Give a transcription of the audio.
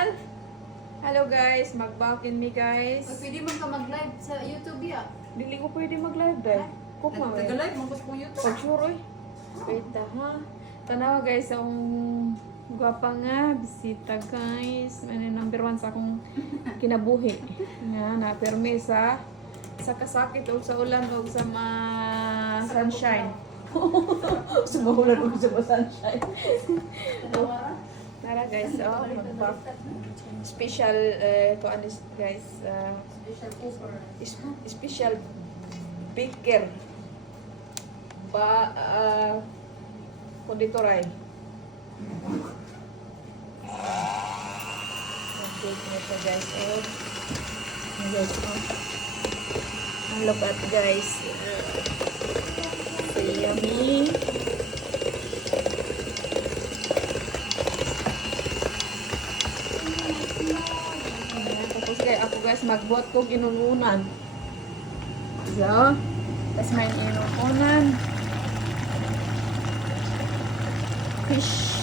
channel. Hello guys, mag-back in me guys. Pwede man ka mag-live sa YouTube ya. Dili ko pwede mag-live dahil. Cook mo eh. Taga-live mo sa YouTube. Pag sure oy. Wait ha. Tanawa guys, ang gwapa nga bisita guys. Ano number 1 sa akong kinabuhi. Nga na permi sa kasakit o sa ulan o sa sunshine. Sumuhulan o sa sunshine. Tara guys, oh, mag-back. Special to ano guys, Special cooker. special baker ba konditoray. Bake na siya guys. Oh. Guys, oh. Look at guys. So yummy. Tapos guys, ako guys magbuhat ko ginununan. So, tapos may inuunan. Fish.